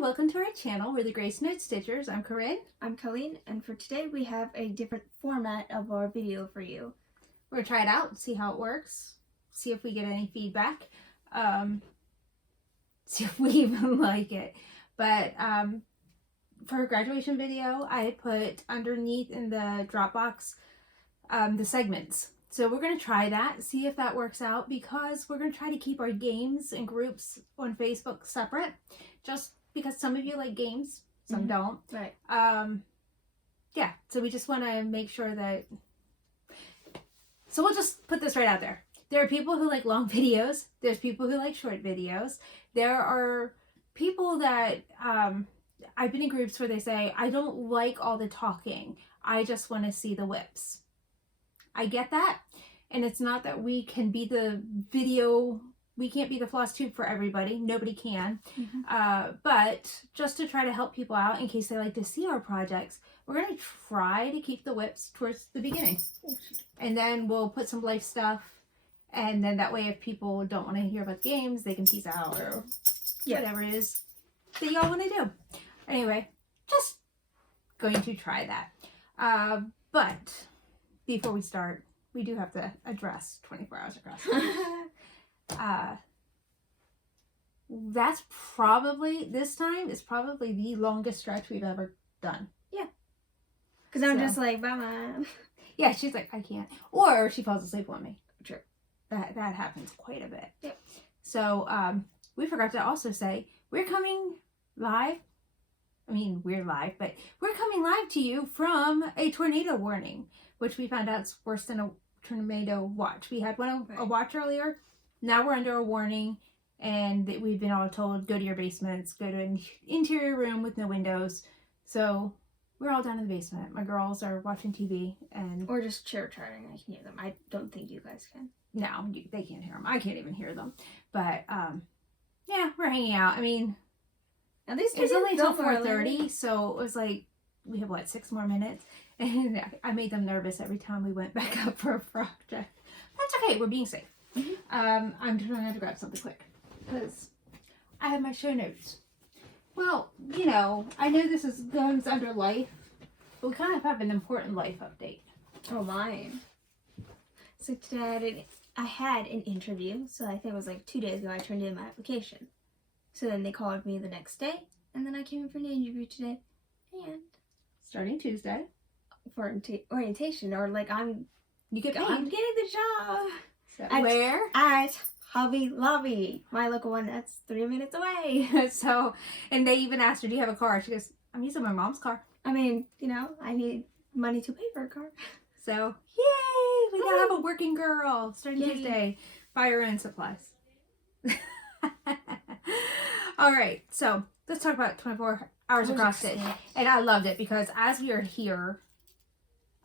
welcome to our channel. We're the GraceNotesStitchers. I'm Corrin. I'm Colleen, and for today we have a different format of our video for you. We're going to try it out, see how it works, see if we get any feedback, see if we even like it. But for a graduation video, I had put underneath in the Dropbox the segments. So we're going to try that, see if that works out, because we're going to try to keep our games and groups on Facebook separate, just because some of you like games, some don't. Right. Yeah, so we just want to make sure that... So we'll just put this right out there. There are people who like long videos. There's people who like short videos. There are people that... I've been in groups where they say, I don't like all the talking. I just want to see the whips. I get that, and it's not that we can be the video, we can't be the floss tube for everybody, nobody can, but just to try to help people out in case they like to see our projects, we're going to try to keep the whips towards the beginning, and then we'll put some life stuff, and then that way if people don't want to hear about games, they can peace out, or whatever it is that y'all want to do. Anyway, just going to try that, but... Before we start, we do have to address 24 hours across. That's probably, this time, is probably the longest stretch we've ever done. Yeah. Because I'm just like, bye-bye. Yeah, she's like, I can't. Or she falls asleep on me. True. That happens quite a bit. Yep. So, we forgot to also say, we're coming live. I mean, we're live, but we're coming live to you from a tornado warning, which we found out is worse than a tornado watch. We had a watch earlier. Now we're under a warning, and we've been all told, go to your basements, go to an interior room with no windows. So we're all down in the basement. My girls are watching TV. Or just chair-chatting. I can hear them. I don't think you guys can. No, they can't hear them. I can't even hear them. But, yeah, we're hanging out. I mean... At least it's only until 4:30, so it was like, we have, 6 more minutes? And I made them nervous every time we went back up for a project. That's okay, we're being safe. I'm trying to grab something quick, because I have my show notes. Well, you know, I know this goes under life, but we kind of have an important life update. Oh, mine. So today I had an interview, so I think it was like 2 days ago I turned in my application. So then they called me the next day, and then I came in for an interview today, and... Starting Tuesday. For orientation, or like I'm getting the job. So where? At Hobby Lobby, my local one that's 3 minutes away. So, and they even asked her, do you have a car? She goes, I'm using my mom's car. I mean, you know, I need money to pay for a car. So, yay! We gotta have a working girl starting Tuesday. Buy her own supplies. All right, so let's talk about 24 hours across stitch. And I loved it because as we are here,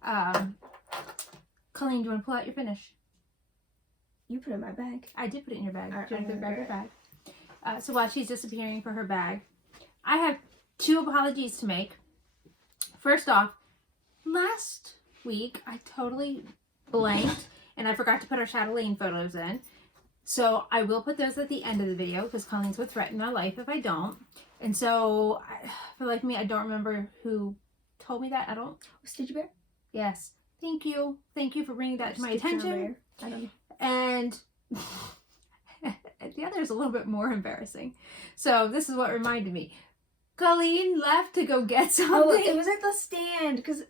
Colleen, do you want to pull out your finish? You put it in my bag. I did put it in your bag. Do you want to grab your bag? So while she's disappearing for her bag, I have 2 apologies to make. First off, last week I totally blanked and I forgot to put our chatelaine photos in. So I will put those at the end of the video because Colleen's would threaten my life if I don't. And so, for like me, I don't remember who told me that. I don't. Stitch Bear? Yes. Thank you. Thank you for bringing that to my attention. I don't know. And the other is a little bit more embarrassing. So this is what reminded me. Colleen left to go get something. Oh, it was at the stand. Because, isn't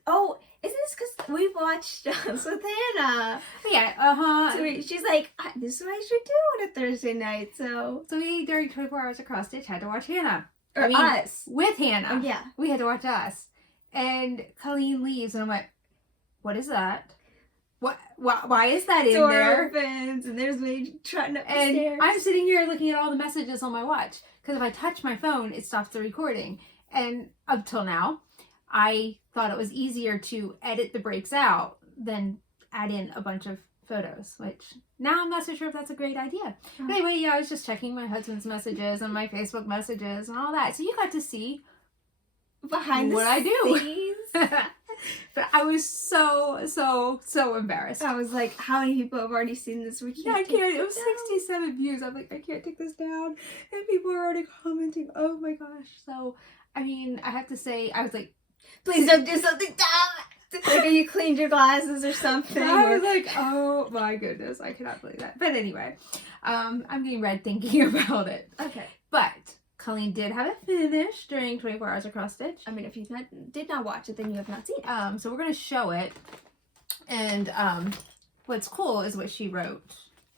this because we watched with Hannah? Yeah, So she's like, this is what I should do on a Thursday night, so... So we, during 24 Hours Across Stitch, had to watch Hannah. Or us. With Hannah. Oh, yeah. We had to watch us. And Colleen leaves, and I'm like, what is that? Why is that in there? Opens, and there's me trotting up the and stairs. I'm sitting here looking at all the messages on my watch. Because if I touch my phone, it stops the recording. And up till now, I thought it was easier to edit the breaks out than add in a bunch of photos, which now I'm not so sure if that's a great idea. But anyway, yeah, I was just checking my husband's messages and my Facebook messages and all that. So you got to see behind what I do. But I was so embarrassed. I was like, how many people have already seen this? We Yeah, I can't take can't. It it was down. 67 views. I'm like, I can't take this down. And people are already commenting. Oh my gosh. So, I mean, I have to say, I was like, Please don't do something dumb. Like, you cleaned your glasses or something. I was like, oh my goodness, I cannot believe that. But anyway, I'm getting red thinking about it. Okay. But Colleen did have it finished during 24 hours of cross stitch. I mean, if you did not watch it, then you have not seen it. So we're gonna show it, and what's cool is what she wrote,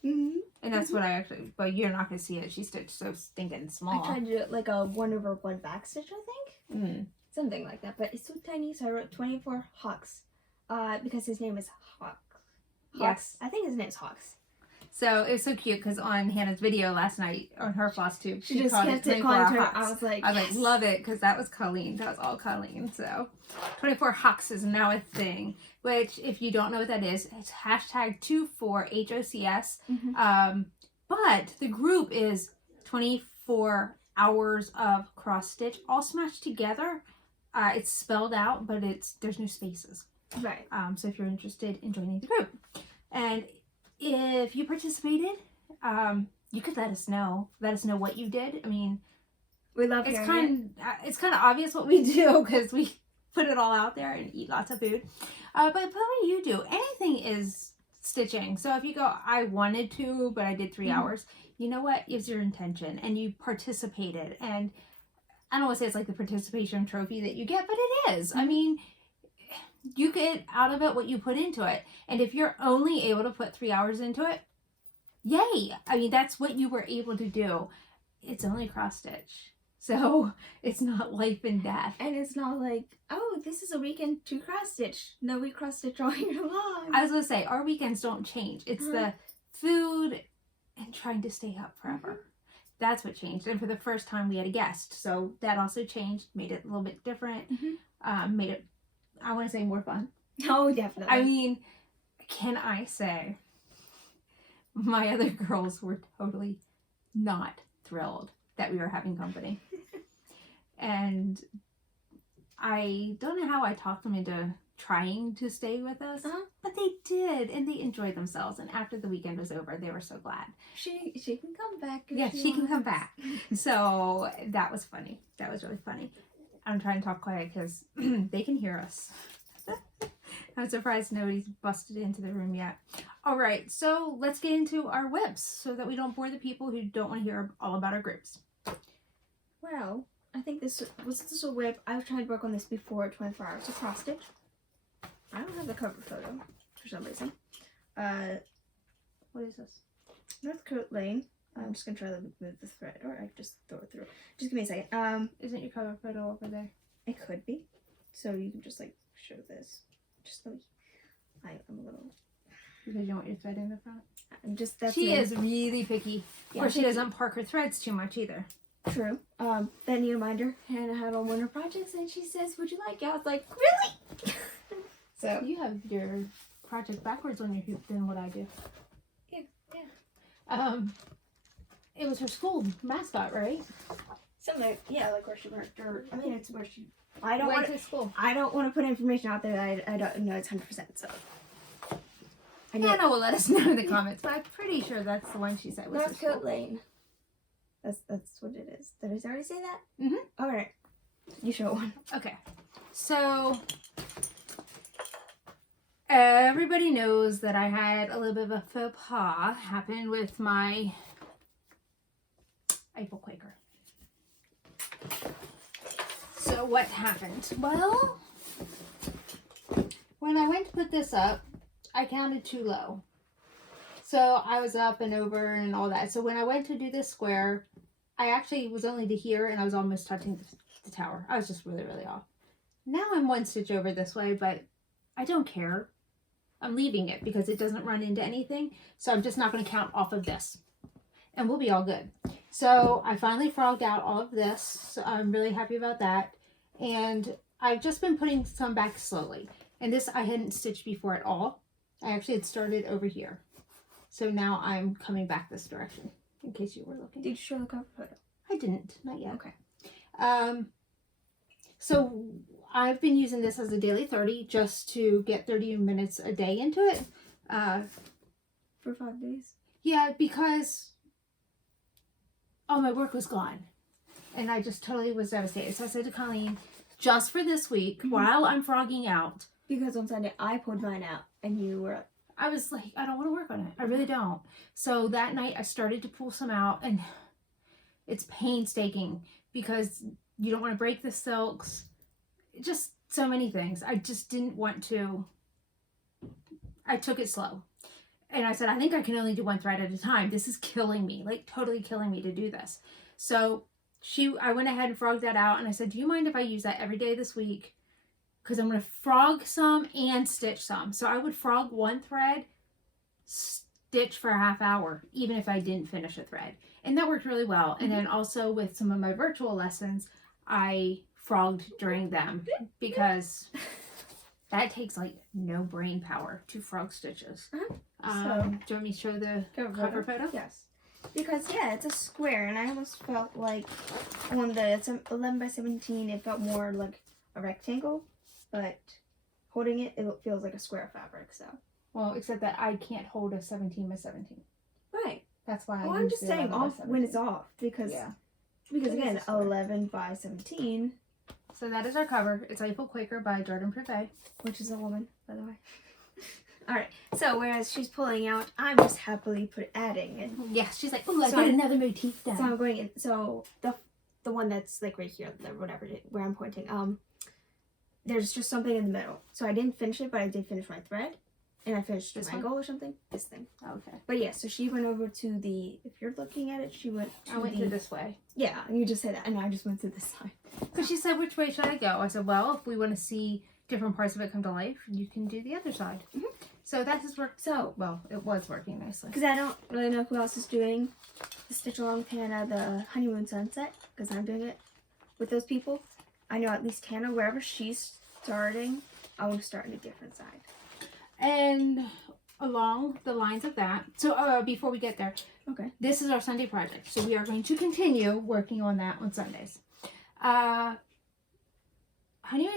Mm-hmm. and that's what I actually. But you're not gonna see it. She stitched so stinking small. I tried to do it like a 1/1 back stitch, I think. Mm. Something like that, but it's so tiny, so I wrote 24 Hawks. Because his name is Hawk. Yes. I think his name's Hawks. So it was so cute because on Hannah's video last night on her Flosstube, She just called kept it it 24 calling her. Hawks. I was like, like, love it, because that was Colleen. That was all Colleen. So 24 Hawks is now a thing, which if you don't know what that is, it's hashtag 24HOCS. Mm-hmm. But the group is 24 hours of cross stitch all smashed together. It's spelled out, but there's no spaces. Right. So if you're interested in joining the group, and if you participated, you could let us know. Let us know what you did. I mean, We love it's hearing it's kind of obvious what we do because we put it all out there and eat lots of food. But what do you do? Anything is stitching. So if you go, I wanted to, but I did 3 hours. You know what? It's your intention, and you participated. And I don't want to say it's like the participation trophy that you get, but it is. I mean, you get out of it what you put into it. And if you're only able to put 3 hours into it, yay. I mean, that's what you were able to do. It's only cross stitch. So it's not life and death. And it's not like, oh, this is a weekend to cross stitch. No, we cross stitch all year long. I was going to say, our weekends don't change. It's the food and trying to stay up forever. That's what changed. And for the first time, we had a guest. So that also changed, made it a little bit different, made it, I want to say, more fun. Oh, definitely. I mean, can I say, my other girls were totally not thrilled that we were having company. And I don't know how I talked them into trying to stay with us, but they did, and they enjoyed themselves. And after the weekend was over, they were so glad. She can come back. Yeah, she can come back. So that was funny. That was really funny. I'm trying to talk quiet because they can hear us. I'm surprised nobody's busted into the room yet. All right, so let's get into our whips so that we don't bore the people who don't want to hear all about our groups. Well, I think this a whip. I was trying to work on this before 24 hours of cross stitch. I don't have the cover photo for some reason. What is this? Chatelaine. I'm just gonna try to move the thread, or I could just throw it through. Just give me a second. Isn't your cover photo over there? It could be. So you can just like show this. Just like I'm a little. Because you don't want your thread in the front. She is really picky. Yeah, or she doesn't park her threads too much either. True. Then you remind her, Hannah had on winter projects, and she says, "Would you like?" I was like, "Really?" So you have your project backwards on your hoop than what I do. Yeah. It was her school mascot, right? Something, yeah, like where she went dirt. I mean, it's where she. I don't went want to school. I don't want to put information out there that I don't know it's 100%. So. Hannah will let us know in the comments, but I'm pretty sure that's the one she said was her school. Chatelaine. That's what it is. Did I already say that? Mm-hmm. All right. You show one. Okay. So everybody knows that I had a little bit of a faux pas happen with my April Quaker. So what happened? Well, when I went to put this up, I counted too low. So I was up and over and all that. So when I went to do this square, I actually was only to here and I was almost touching the tower. I was just really, really off. Now I'm one stitch over this way, but I don't care. I'm leaving it because it doesn't run into anything. So I'm just not going to count off of this. And we'll be all good. So I finally frogged out all of this. So I'm really happy about that. And I've just been putting some back slowly. And this I hadn't stitched before at all. I actually had started over here. So now I'm coming back this direction, in case you were looking. Did you show the cover photo? I didn't, not yet. Okay. So I've been using this as a daily 30 just to get 30 minutes a day into it. For 5 days? Yeah, because all my work was gone. And I just totally was devastated. So I said to Colleen, just for this week, while I'm frogging out. Because on Sunday I pulled mine out and you were... I was like, I don't want to work on it. I really don't. So that night I started to pull some out, and it's painstaking because you don't want to break the silks. Just so many things. I just didn't want to. I took it slow. And I said, I think I can only do one thread at a time. This is killing me, like totally killing me to do this. So I went ahead and frogged that out, and I said, do you mind if I use that every day this week? Because I'm going to frog some and stitch some. So I would frog one thread, stitch for a half hour, even if I didn't finish a thread. And that worked really well. And then also with some of my virtual lessons, I frogged during them because that takes like no brain power to frog stitches. Do you want me to show the cover photo? Yes. Because, yeah, it's a square, and I almost felt like on it's 11 by 17, it felt more like a rectangle. But holding it, it feels like a square fabric, so. Well, except that I can't hold a 17 by 17. Right. That's why I'm just saying off when it's off, because again, 11 by 17. So that is our cover. It's April Quaker by Jordan Privé. Which is a woman, by the way. Alright, so whereas she's pulling out, I'm just happily adding it. Yes, she's like, oh, I got another motif done. So I'm going in, so the one that's like right here, whatever, where I'm pointing, there's just something in the middle. So I didn't finish it, but I did finish my thread. And I finished this triangle or something. This thing. Okay. But yeah, so she went over to the, if you're looking at it, she went to I went through this way. Yeah, and you just said that, and I just went to this side. So she said, which way should I go? I said, well, if we want to see different parts of it come to life, you can do the other side. So that has worked. So, well, it was working nicely. Because I don't really know who else is doing the Stitch Along with Hannah, the Honeymoon Sunset, because I'm doing it with those people. I know at least Hannah, wherever she's starting, I want to start on a different side. And along the lines of that, so before we get there, okay, this is our Sunday project. So we are going to continue working on that on Sundays. Honeymoon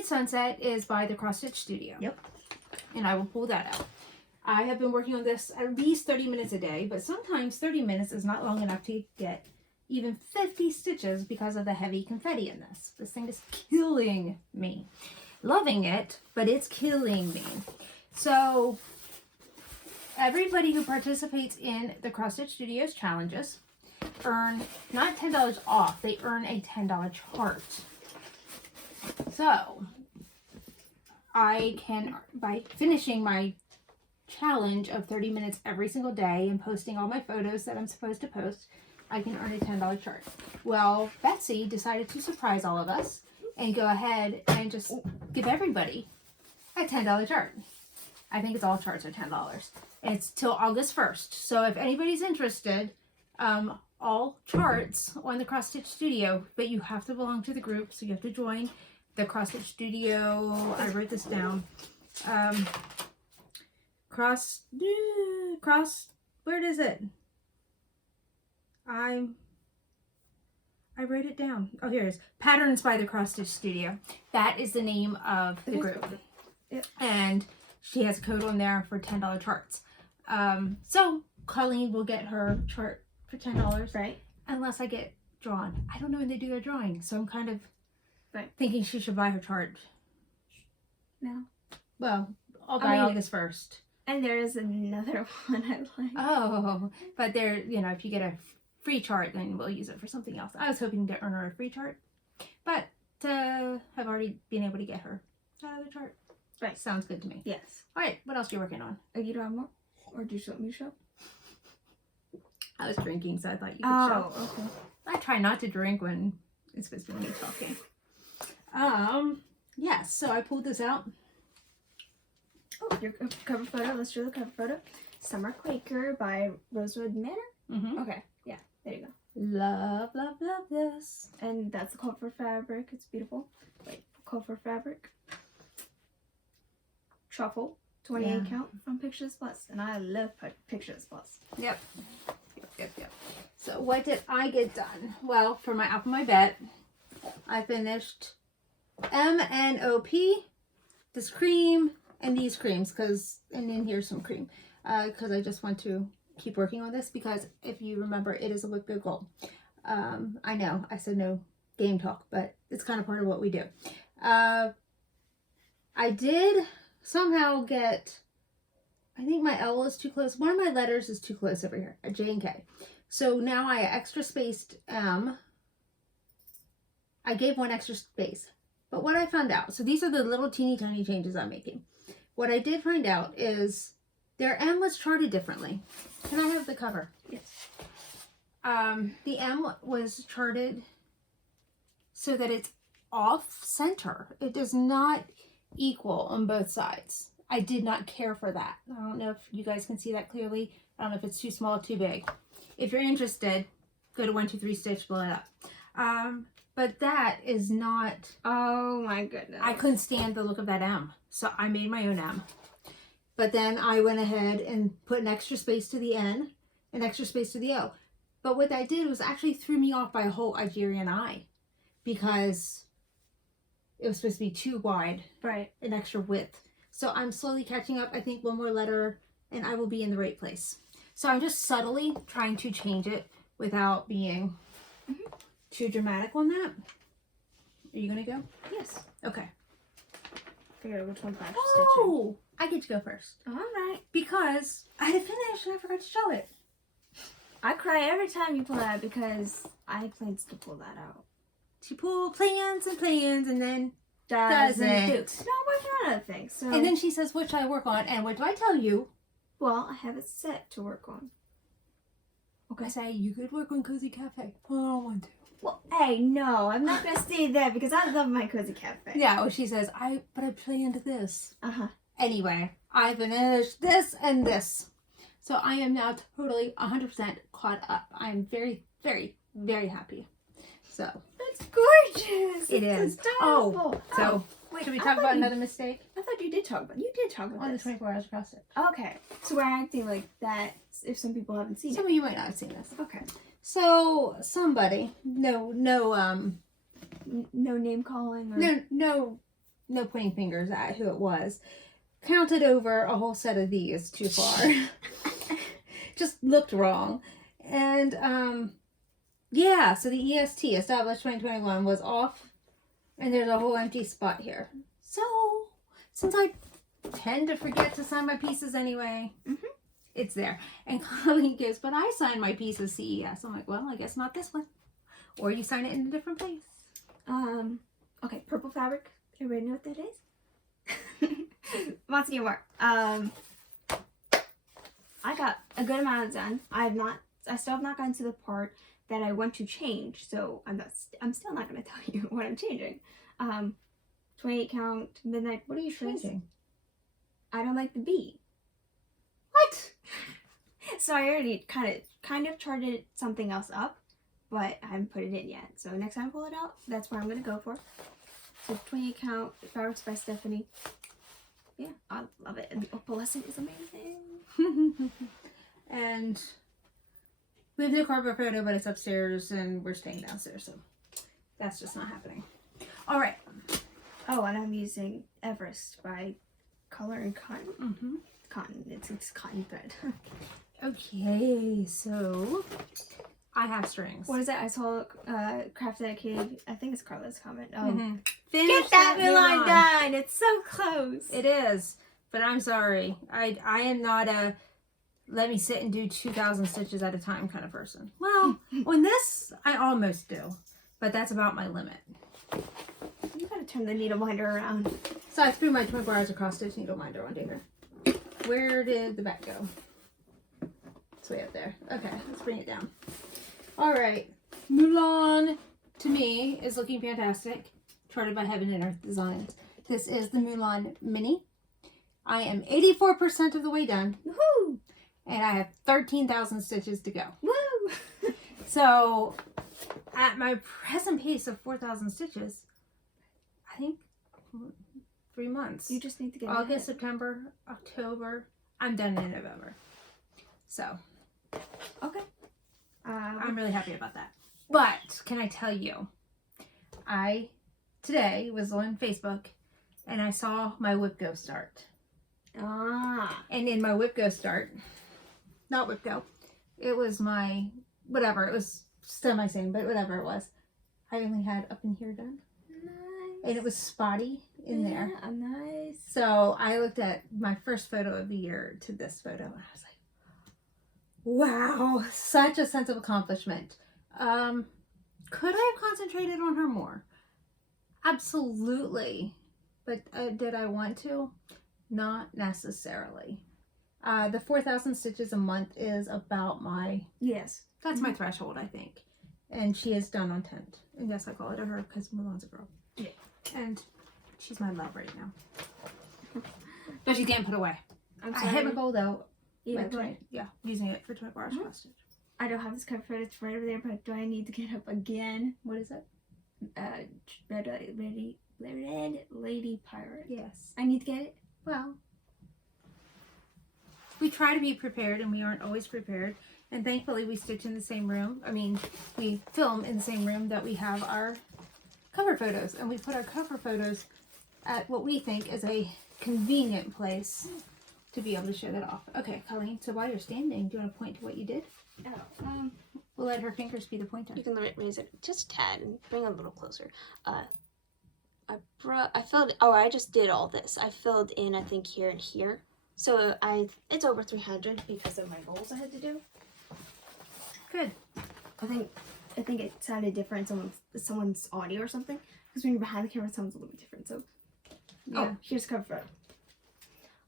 Sunset is by the Cross Stitch Studio. Yep. And I will pull that out. I have been working on this at least 30 minutes a day, but sometimes 30 minutes is not long enough to get even 50 stitches because of the heavy confetti in this. This thing is killing me. Loving it, but it's killing me. So everybody who participates in the Cross Stitch Studios challenges earn not $10 off, they earn a $10 chart. So I can, by finishing my challenge of 30 minutes every single day and posting all my photos that I'm supposed to post, I can earn a $10 chart. Well, Betsy decided to surprise all of us and go ahead and just give everybody a $10 chart. I think it's all charts are $10. And it's till August 1st. So if anybody's interested, all charts on the Cross Stitch Studio, but you have to belong to the group, so you have to join the Cross Stitch Studio. I wrote this down. Cross, where is it? I wrote it down. Oh, here it is. Patterns by the Cross Stitch Studio. That is the name of the group. Yep. And she has a code on there for $10 charts. So Colleen will get her chart for $10. Right. Unless I get drawn. I don't know when they do their drawing, so I'm kind of thinking she should buy her chart. No. Well, I'll buy August 1st. And there is another one I like. Oh, but there, you know, if you get a free chart, then we'll use it for something else. I was hoping to earn her a free chart, but I've already been able to get her another chart. Right. Sounds good to me. Yes. All right, what else are you working on? You don't have more? Or do you want me to show? I was drinking, so I thought you could show. Oh, okay. I try not to drink when it's supposed to be me talking. Yes, so I pulled this out. Oh, your cover photo. Let's show the cover photo. Summer Quaker by Rosewood Manor. Mm-hmm. Okay, yeah, there you go. Love, love, love this. And that's the call for fabric. It's beautiful. Wait, call for fabric. Truffle, 28 count from Pictures Plus. And I love Pictures Plus. Yep. So what did I get done? Well, for my Up My Bet, I finished MNOP, this cream, and these creams, and then here's some cream, because I just want to keep working on this, because if you remember, it is a Whip Go Gold. I know I said no game talk, but it's kind of part of what we do. I did somehow get, I think my L is too close. One of my letters is too close over here, a J and K. So now I extra spaced M. I gave one extra space. But what I found out, so these are the little teeny tiny changes I'm making. What I did find out is their M was charted differently. Can I have the cover? Yes. The M was charted so that it's off center. It does not equal on both sides. I did not care for that. I don't know if you guys can see that clearly. I don't know if it's too small or too big. If you're interested, go to 123 Stitch, blow it up. But that is not... Oh my goodness. I couldn't stand the look of that M. So I made my own M. But then I went ahead and put an extra space to the N, an extra space to the O. But what that did was actually threw me off by a whole Iberian I, because it was supposed to be too wide. Right. An extra width. So I'm slowly catching up. I think one more letter and I will be in the right place. So I'm just subtly trying to change it without being too dramatic on that. Are you going to go? Yes. Okay. Figure out which one's after Oh, I get to go first. stitching. Alright. Because I had finished and I forgot to show it. I cry every time you pull that out because I had plans to pull that out. She pulled plans and plans and then Doesn't Doesn't. do. 'Cause I'm working on other things. So. and then she says, what should I work on? And what do I tell you? Well, I have it set to work on. I say, you could work on Cozy Cafe. Oh, I don't want to. Well, hey, no, I'm not gonna stay there because I love my cozy cafe. Yeah, well, she says, but I planned this. Uh-huh. Anyway, I finished this and this. So I am now totally 100% caught up. I'm very, very, very happy. So. That's gorgeous. It It's is. adorable. So, wait, should we I talk thought about you- another mistake? I thought you did talk about On the this. 24 hours across it. Okay, so we're acting like that if some people haven't seen Some it. of you might not have seen this. Okay. So somebody, no No name calling or... no pointing fingers at who it was, counted over a whole set of these too far. Just looked wrong. And yeah, so the EST, established 2021, was off, and there's a whole empty spot here. So since I tend to forget to sign my pieces anyway, it's there. And Colleen goes, but I signed my piece of CES. I'm like, well, I guess not this one. Or you sign it in a different place. Okay, purple fabric. Everybody know what that is? Wants to get more. I got a good amount done. I still have not gotten to the part that I want to change, so I'm still not going to tell you what I'm changing. 28 count, midnight. What are you changing? I don't like the B. What? So I already kind of charted something else up, but I haven't put it in yet. So next time I pull it out, that's what I'm going to go for. So 28 count, fabrics by Stephanie. Yeah, I love it. And the opalescent is amazing. And we have no cardboard photo, but it's upstairs and we're staying downstairs, so that's just not happening. All right. Oh, and I'm using Everest by Color and Cotton. Cotton, it's cotton thread. Okay, so I have strings. What is it? I saw Craft at a Cave. I think it's Carla's comment. Finish Get that Mulan midline done! It's so close! It is, but I'm sorry. I am not a let me sit and do 2,000 stitches at a time kind of person. Well, on this, I almost do, but that's about my limit. You gotta turn the needle minder around. So I threw my 24 hours across stitch needle minder onto here. Where did the back go? It's way up there. Okay, let's bring it down. All right, Mulan to me is looking fantastic. Charted by Heaven and Earth Designs. This is the Mulan Mini. I am 84% of the way done. Woohoo! And I have 13,000 stitches to go. Woo! So at my present pace of 4,000 stitches, I think 3 months. You just need to get August, ahead. September, October. I'm done in November. So Okay. I'm really happy about that. But can I tell you, I today was on Facebook, and I saw my Whip Go start. Ah. And in my Whip Go start, not Whip Go, it was my, whatever, it was semi-same, but whatever it was. I only had up in here done. Nice. And it was spotty in there. Yeah, nice. So I looked at my first photo of the year to this photo, and I was like, wow, such a sense of accomplishment. Could I have concentrated on her more? Absolutely. But did I want to? Not necessarily. The 4,000 stitches a month is about my... Yes. That's my threshold, I think. And she is done on 10. And yes, I call it a her because Milan's a girl. Yeah. And she's my love right now. But she's getting put away. I'm I sorry. hit my goal though. Yeah, Like, but yeah, using it for 24 hours cross stitch. I don't have this cover photo. It's right over there, but do I need to get up again? What is it? Red Lady Pirate. Yes. I need to get it. Well, we try to be prepared, and we aren't always prepared. And thankfully, we stitch in the same room. I mean, we film in the same room that we have our cover photos. And we put our cover photos at what we think is a convenient place to be able to show that off. Okay, Colleen, so while you're standing, do you want to point to what you did? Oh, We'll let her fingers be the pointer. You can raise it just a tad and bring it a little closer. I filled. Oh, I just did all this. I filled in, I think, here and here. So it's over 300 because of my goals I had to do. Good. I think it sounded different in someone's audio or something. Because when you're behind the camera, it sounds a little bit different. So, Yeah. Oh, here's the cover photo.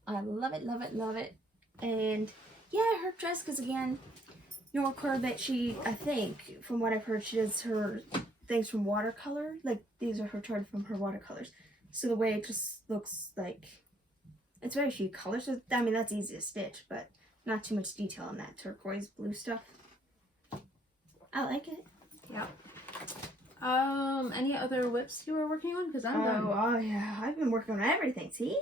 I love it, love it, love it. And yeah, her dress, because again, you'll record that she, I think, from what I've heard, she does her things from watercolor. Like, these are her charted from her watercolors. So the way it just looks like, it's very few colors. So, I mean, that's easy to stitch, but not too much detail on that turquoise blue stuff. I like it. Yeah. Any other whips you were working on? Because I'm done. Oh, yeah. I've been working on everything, see?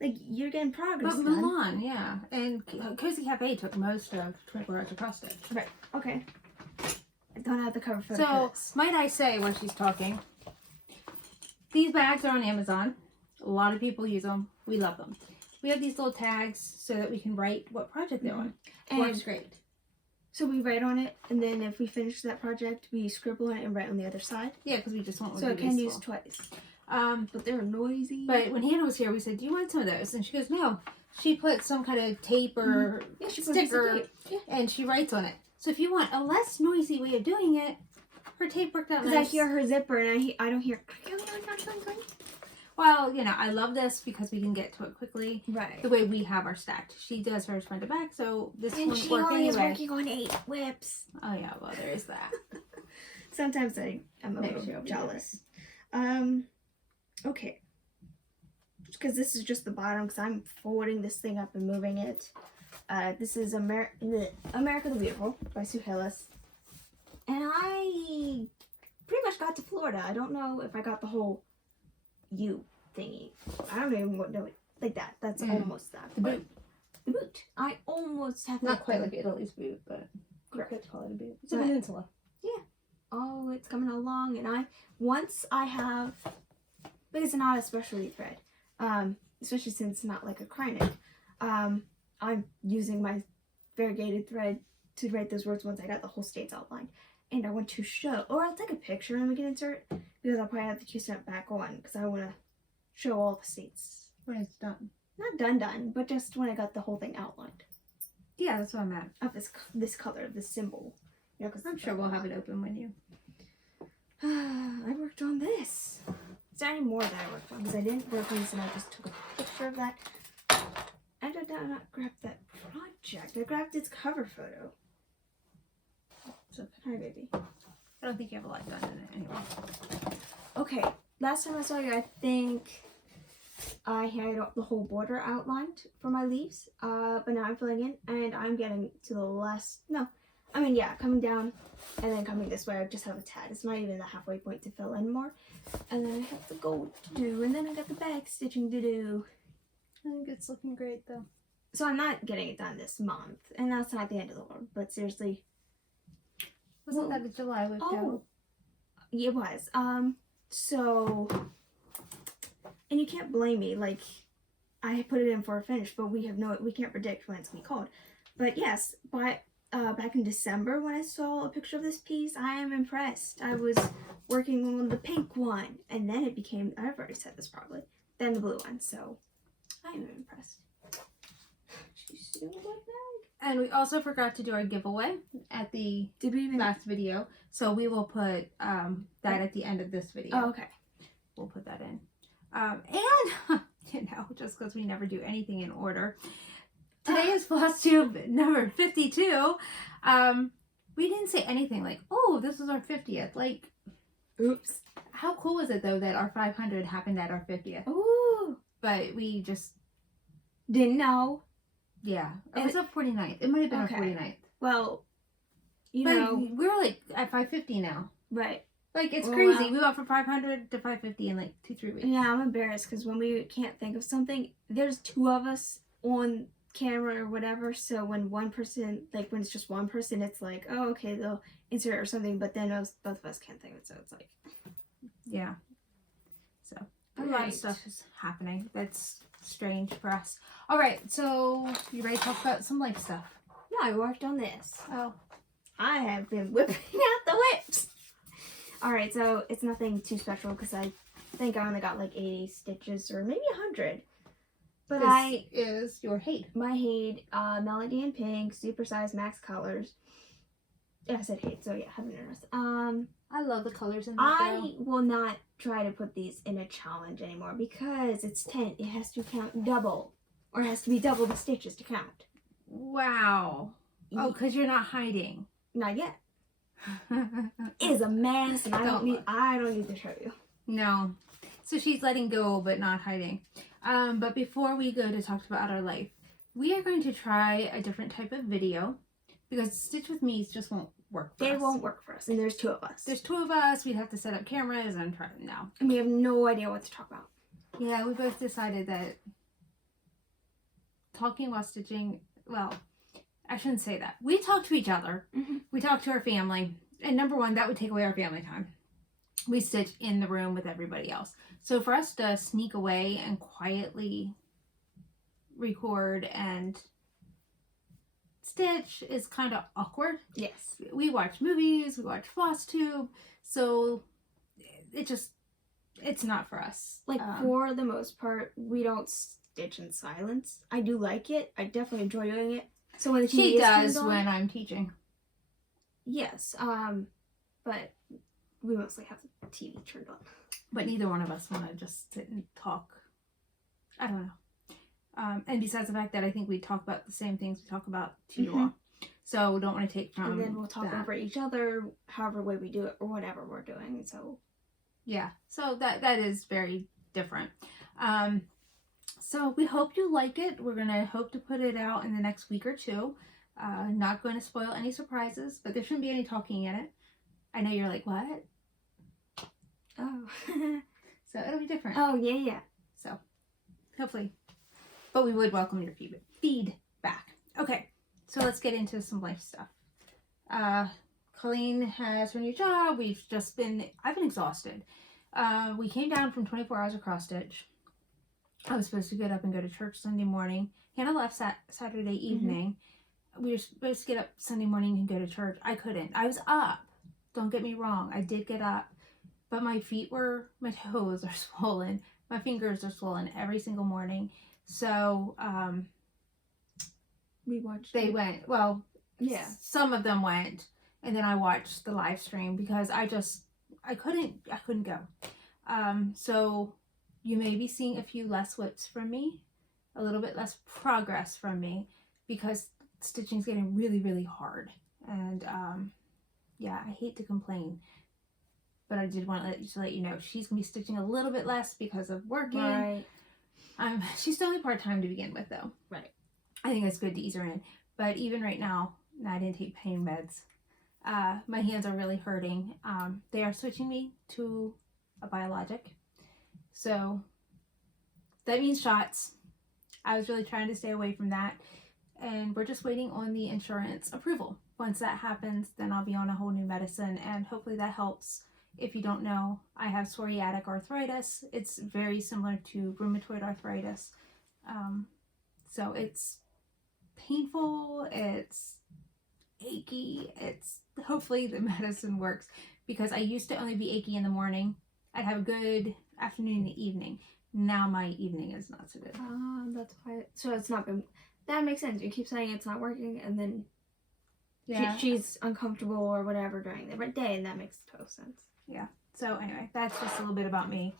Like, you're getting progress But done. Milan, yeah. And Cozy Cafe took most of 24 hours across stitch. Right, okay. I don't have the cover photo So, for this. might I say when she's talking, these bags are on Amazon. A lot of people use them. We love them. We have these little tags so that we can write what project they're on. And Works great. so we write on it, and then if we finish that project, we scribble on it and write on the other side. Yeah, because we just want So to it be can useful. use twice. But they're noisy. But when Hannah was here, we said, do you want some of those? And she goes, no. She put some kind of tape or Yeah, she put a piece of sticker, tape. Yeah. and she writes on it. So if you want a less noisy way of doing it, her tape worked out Because nice. I hear her zipper, and I don't hear... Well, you know, I love this because we can get to it quickly. Right. The way we have our stacked. She does hers front to back, so this And won't she work only is anyway. working on 8 whips. Oh yeah, well there is that. Sometimes I'm a Maybe little she'll be jealous. Okay. Because this is just the bottom, because I'm folding this thing up and moving it. This is America the Beautiful by Sue Hillis. And I pretty much got to Florida. I don't know if I got the whole U thingy. I don't even know it like that. That's almost that. The boot. The boot. I almost have Not that quite done. like Italy's boot, but you Correct. could call it a boot. It's a Right. peninsula. Oh, it's coming along, and once I have, because it's not a specialty thread, especially since it's not like a crinock, I'm using my variegated thread to write those words once I got the whole states outlined. And I want to show, or I'll take a picture and we can insert, because I'll probably have to choose it back on, because I want to show all the states. When it's done. Not done, but just when I got the whole thing outlined. Yeah, that's what I'm at. Of this color, this symbol. You know, 'cause I'm sure we'll have it open when you... I worked on this. Is there any more that I worked on? Because I didn't work on this and I just took a picture of that. And I did not grab that project. I grabbed its cover photo. So, Hi, baby. I don't think you have a lot done in it anyway. Okay, last time I saw you, I think I had the whole border outlined for my leaves. But now I'm filling in and I'm getting to the last, coming down and then coming this way. I just have a tad. It's not even the halfway point to fill in more. And then I have the gold to do, and then I got the back stitching to do. I think it's looking great though. So I'm not getting it done this month, and that's not the end of the world, but seriously. Wasn't that a July whip Oh, go? it was. So, and you can't blame me. Like, I put it in for a finish, but we can't predict when it's gonna be cold. But yes, back in December when I saw a picture of this piece, I am impressed. I was working on the pink one, and then it became, I've already said this probably, then the blue one. So, I am impressed. She's so good bag. And we also forgot to do our giveaway at the Did we even? last video. So we will put that at the end of this video. Oh, okay. We'll put that in. And, you know, just because we never do anything in order. Today is Flosstube number 52. We didn't say anything like, oh, this is our 50th. Like, Oops. how cool is it, though, that our 500 happened at our 50th? Ooh. But we just, Didn't know. yeah. It was our 49th. It might have been Okay. our 49th. Well, you But know. we're like at 550 now. Right. Like, it's Oh, crazy. wow. We went from 500 to 550 in like 2-3 weeks. Yeah, I'm embarrassed because when we can't think of something, there's two of us on camera or whatever. So when one person, like when it's just one person, it's like, oh, okay, they'll insert or something. But then both of us can't think of it. So it's like, Yeah. So a lot of Right. stuff is happening. That's strange for us. All right. So you ready to talk about some life stuff? yeah, I worked on this. Oh. I have been whipping out the whips. All right, so it's nothing too special because I think I only got like 80 stitches or maybe 100. But This is your hate. my hate, Melody in Pink, Super Size Max Colors. Yeah, I said hate, so yeah, haven't noticed. I love the colors in that. I will not try to put these in a challenge anymore because it's 10. It has to count double, or it has to be double the stitches to count. Wow. Oh, because you're not hiding. Not yet. It is a mess, and I don't need to show you. No. So she's letting go, but not hiding. But before we go to talk about our life, we are going to try a different type of video because Stitch with Me just won't work for us. They won't work for us, and there's two of us. There's two of us. We'd have to set up cameras and try them now. And we have no idea what to talk about. Yeah, we both decided that talking while stitching, well, I shouldn't say that. We talk to each other. Mm-hmm. We talk to our family. And number one, that would take away our family time. We stitch in the room with everybody else. So for us to sneak away and quietly record and stitch is kind of awkward. Yes. We watch movies, we watch Flosstube, so it's not for us. Like, for the most part, we don't stitch in silence. I do like it. I definitely enjoy doing it. So when the TV She is does turned on, when I'm teaching. yes. But we mostly have the TV turned on. But neither one of us want to just sit and talk. I don't know. And besides the fact that I think we talk about the same things we talk about to you all. So don't want to take from And then we'll talk that. over each other, however way we do it, or whatever we're doing. So Yeah, so that is very different. So we hope you like it. We're going to hope to put it out in the next week or two. Not going to spoil any surprises, but there shouldn't be any talking in it. I know you're like, what? oh So it'll be different. oh yeah. So hopefully. But we would welcome your feedback. Okay, so let's get into some life stuff. Colleen has her new job. I've been exhausted. We came down from 24 hours of cross stitch. I was supposed to get up and go to church Sunday morning. Hannah left Saturday evening. We were supposed to get up Sunday morning and go to church. I couldn't. I was up. Don't get me wrong. I did get up. But my toes are swollen. My fingers are swollen every single morning. So, We watched. they went, well, Yeah. some of them went. And then I watched the live stream because I couldn't go. So you may be seeing a few less whips from me, a little bit less progress from me because stitching is getting really, really hard. And yeah, I hate to complain, but I did want to let you know she's gonna be stitching a little bit less because of working. Right. She's still only part-time to begin with though. Right. I think it's good to ease her in. But even right now, I didn't take pain meds. My hands are really hurting. They are switching me to a biologic. So that means shots. I was really trying to stay away from that. And we're just waiting on the insurance approval. Once that happens, then I'll be on a whole new medicine and hopefully that helps. If you don't know, I have psoriatic arthritis. It's very similar to rheumatoid arthritis. So it's painful, it's achy, hopefully the medicine works, because I used to only be achy in the morning. I'd have a good afternoon and evening. Now my evening is not so good. That's why. So it's not been. That makes sense. You keep saying it's not working, and then she's uncomfortable or whatever during the day, and that makes total sense. Yeah. So anyway, that's just a little bit about me.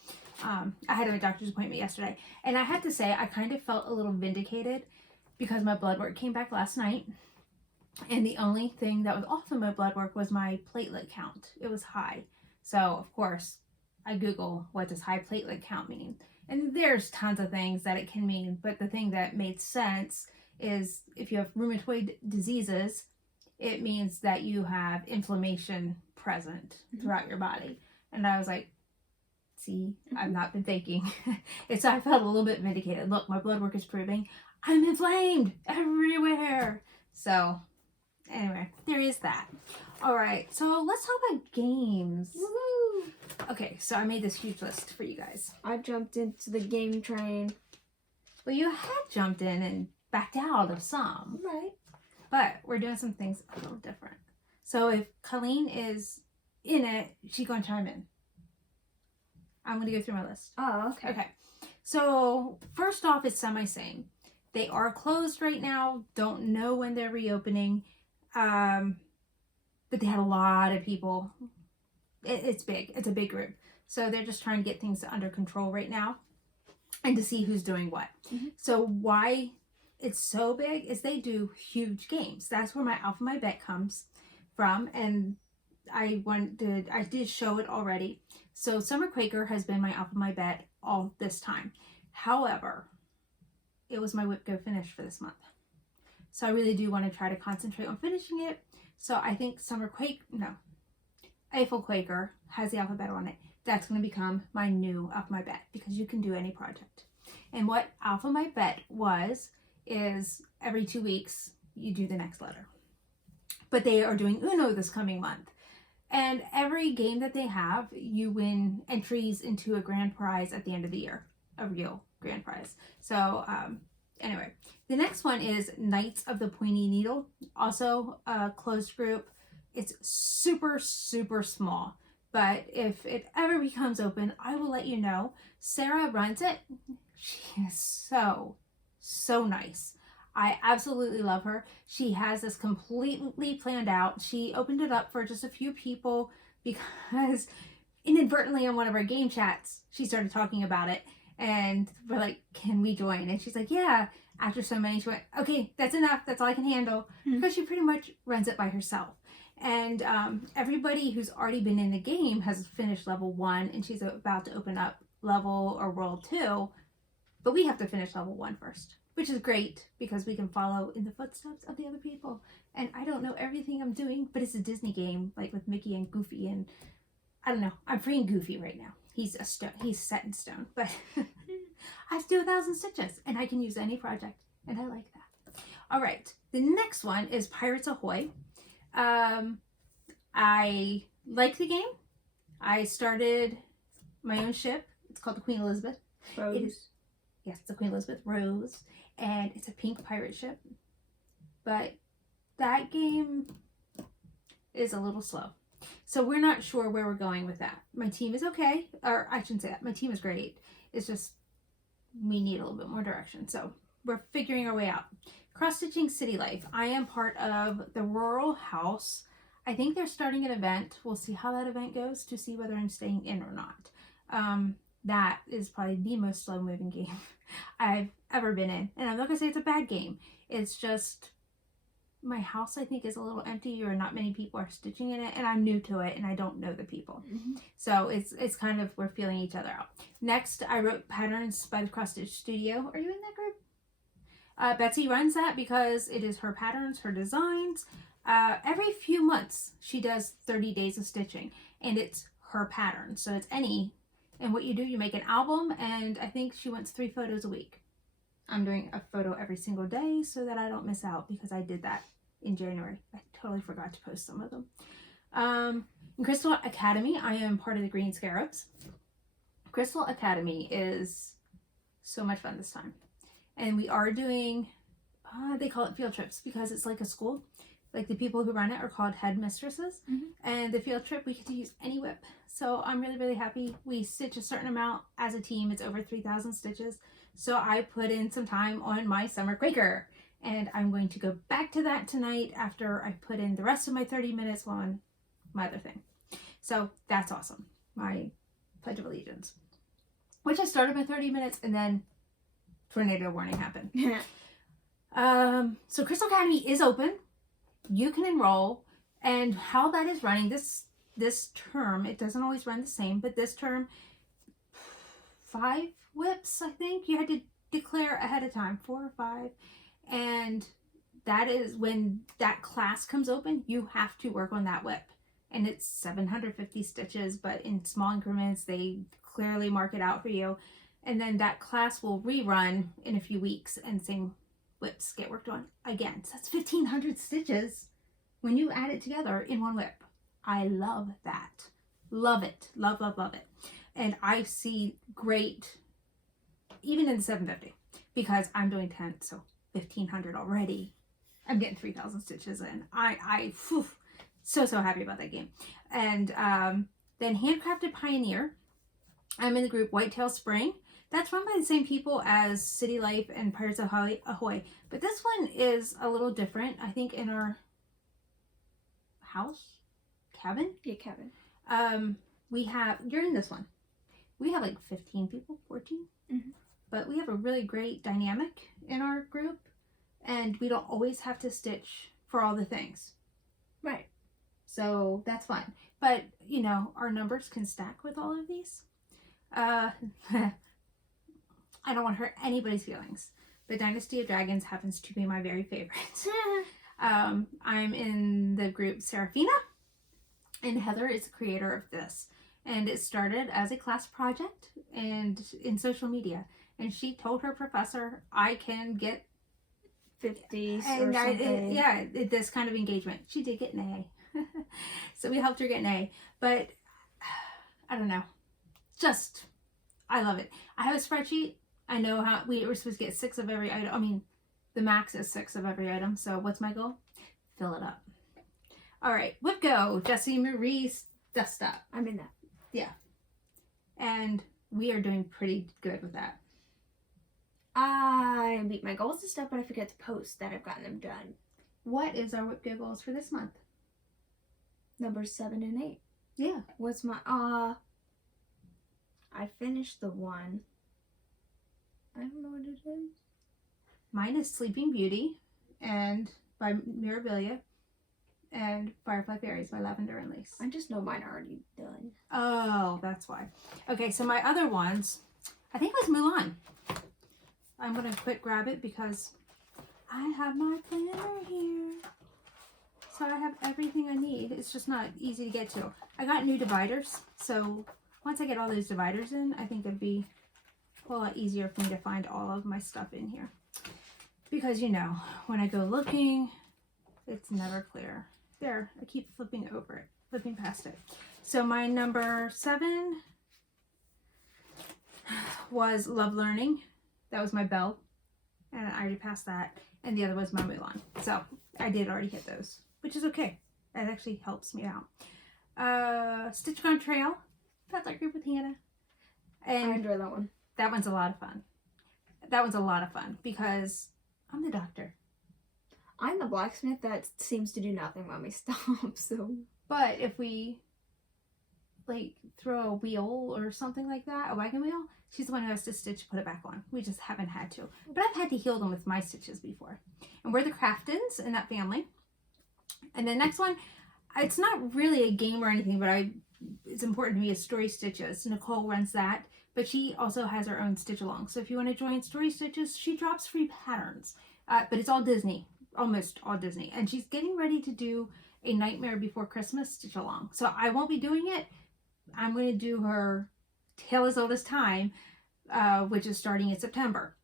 I had a doctor's appointment yesterday, and I had to say I kind of felt a little vindicated because my blood work came back last night, and the only thing that was off in my blood work was my platelet count. It was high. So of course I Google, what does high platelet count mean? And there's tons of things that it can mean, but the thing that made sense is if you have rheumatoid diseases, it means that you have inflammation present throughout your body. And I was like, see, I've not been faking. And so I felt a little bit vindicated. Look, my blood work is proving I'm inflamed everywhere. So anyway, there is that. All right, so let's talk about games. Woo! Okay, so I made this huge list for you guys. I jumped into the game train. Well, you had jumped in and backed out of some. Right. But we're doing some things a little different. So if Colleen is in it, she's going to chime in. I'm going to go through my list. Oh, okay. Okay. So first off, it's semi-same. They are closed right now. Don't know when they're reopening. But they had a lot of people. It's big. It's a big group. So they're just trying to get things under control right now and to see who's doing what. Mm-hmm. So why it's so big is they do huge games. That's where my Alpha My Bet comes from. And I did show it already. So Summer Quaker has been my Alpha My Bet all this time. However, it was my whip go finish for this month. So I really do want to try to concentrate on finishing it. So I think Eiffel Quaker has the alphabet on it. That's going to become my new Alpha My Bet because you can do any project. And what Alpha My Bet is every 2 weeks you do the next letter. But they are doing Uno this coming month. And every game that they have, you win entries into a grand prize at the end of the year, a real grand prize. So anyway, the next one is Knights of the Pointy Needle, also a closed group. It's super, super small, but if it ever becomes open, I will let you know. Sarah runs it. She is so, so nice. I absolutely love her. She has this completely planned out. She opened it up for just a few people because inadvertently on one of our game chats, she started talking about it. And we're like, can we join? And she's like, yeah. After so many, she went, okay, that's enough. That's all I can handle. Because she pretty much runs it by herself. And everybody who's already been in the game has finished level 1. And she's about to open up level or world 2. But we have to finish level 1 first. Which is great because we can follow in the footsteps of the other people. And I don't know everything I'm doing, but it's a Disney game, like with Mickey and Goofy. And I don't know. I'm freeing Goofy right now. He's set in stone. But I have to do 1,000 stitches, and I can use any project, and I like that. All right. The next one is Pirates Ahoy. I like the game. I started my own ship. It's called the Queen Elizabeth. Rose. Yes, it's the Queen Elizabeth Rose, and it's a pink pirate ship. But that game is a little slow. So we're not sure where we're going with that. My team is okay, or I shouldn't say that. My team is great. It's just we need a little bit more direction. So we're figuring our way out. Cross-stitching City Life. I am part of the Rural House. I think they're starting an event. We'll see how that event goes to see whether I'm staying in or not. That is probably the most slow-moving game I've ever been in. And I'm not going to say it's a bad game. It's just my house, I think, is a little empty or not many people are stitching in it. And I'm new to it and I don't know the people. Mm-hmm. So it's kind of, we're feeling each other out. Next, I wrote Patterns by the Cross Stitch Studio. Are you in that group? Betsy runs that because it is her patterns, her designs. Every few months, she does 30 days of stitching. And it's her pattern. So it's any... And what you do, you make an album, and I think she wants 3 photos a week. I'm doing a photo every single day so that I don't miss out because I did that in January. I totally forgot to post some of them. In Crystal Academy, I am part of the Green Scarabs. Crystal Academy is so much fun this time. And we are doing, they call it field trips because it's like a school. Like the people who run it are called headmistresses. And the field trip, we get to use any whip. So I'm really, really happy. We stitch a certain amount as a team. It's over 3,000 stitches. So I put in some time on my summer Quaker. And I'm going to go back to that tonight after I put in the rest of my 30 minutes on my other thing. So that's awesome. My Pledge of Allegiance. Which I started my 30 minutes and then tornado warning happened. So Crystal Academy is open. You can enroll. And how that is running this term, it doesn't always run the same, but this term, 5 whips, I think. You had to declare ahead of time, 4 or 5. And that is when that class comes open, you have to work on that whip. And it's 750 stitches, but in small increments, they clearly mark it out for you. And then that class will rerun in a few weeks and same whips get worked on again. So that's 1,500 stitches when you add it together in one whip. I love that. Love it. Love, love, love it. And I see great, even in the 750, because I'm doing 10, so 1,500 already. I'm getting 3,000 stitches in. Whew, so happy about that game. And then Handcrafted Pioneer. I'm in the group Whitetail Spring. That's run by the same people as City Life and Pirates Ahoy. But this one is a little different. I think in our cabin. Yeah, cabin. We have, during this one, we have like 15 people, 14. But we have a really great dynamic in our group. And we don't always have to stitch for all the things. Right. So that's fun. But, you know, our numbers can stack with all of these. I don't want to hurt anybody's feelings, but Dynasty of Dragons happens to be my very favorite. I'm in the group Serafina, and Heather is the creator of this. And it started as a class project and in social media. And she told her professor, I can get 50 or and something. this kind of engagement. She did get an A. So we helped her get an A. But I don't know. Just, I love it. I have a spreadsheet. I know how we were supposed to get 6 of every item. I mean, the max is 6 of every item. So what's my goal? Fill it up. All right, Whip Go. Jessie Marie's dust up. I'm in that. Yeah. And we are doing pretty good with that. I meet my goals and stuff, but I forget to post that I've gotten them done. What is our Whip Go goals for this month? Numbers 7 and 8. Yeah. What's my I finished the one. I don't know what it is. Mine is Sleeping Beauty and by Mirabilia and Firefly Fairies by Lavender and Lace. I just know mine are already done. Oh, that's why. Okay, so my other ones, I think it was Mulan. I'm going to quick grab it because I have my planner here. So I have everything I need. It's just not easy to get to. I got new dividers, so once I get all those dividers in, I think it'd be a lot easier for me to find all of my stuff in here. Because, you know, when I go looking, it's never clear. There, I keep flipping over it, flipping past it. So my number 7 was Love Learning. That was my Belle, and I already passed that. And the other was my Mulan. So I did already hit those, which is okay. That actually helps me out. Stitch Gone Trail. That's our group with Hannah. And I enjoy that one. that one's a lot of fun. That one's a lot of fun because I'm the doctor. I'm the blacksmith that seems to do nothing when we stop, so. But if we, like, throw a wheel or something like that, a wagon wheel, she's the one who has to stitch, put it back on. We just haven't had to. But I've had to heal them with my stitches before. And we're the Craftons in that family. And the next one, it's not really a game or anything, but it's important to me, is Story Stitches. Nicole runs that, but she also has her own stitch along. So if you want to join Story Stitches, she drops free patterns. But it's all Disney, almost all Disney. And she's getting ready to do a Nightmare Before Christmas stitch along. So I won't be doing it. I'm going to do her Tale as Old as Time, which is starting in September.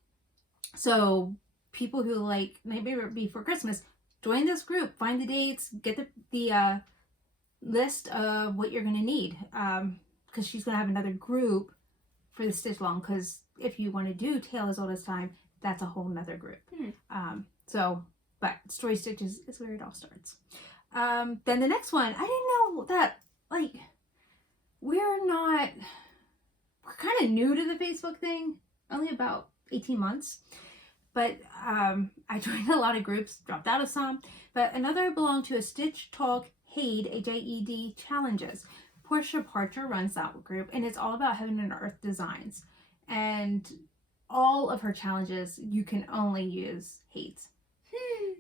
So people who like Nightmare Before Christmas, join this group, find the dates, get the list of what you're going to need, because she's going to have another group for the stitch along, because if you want to do Tale as Old as Time, that's a whole nother group. But Story Stitches is where it all starts. Then the next one, I didn't know that, like, we're kind of new to the Facebook thing, only about 18 months. But I joined a lot of groups, dropped out of some. But another I belong to a Stitch Talk HAED, HAED challenges. Portia Parcher runs that group, and it's all about Heaven and Earth designs. And all of her challenges, you can only use HAEDs.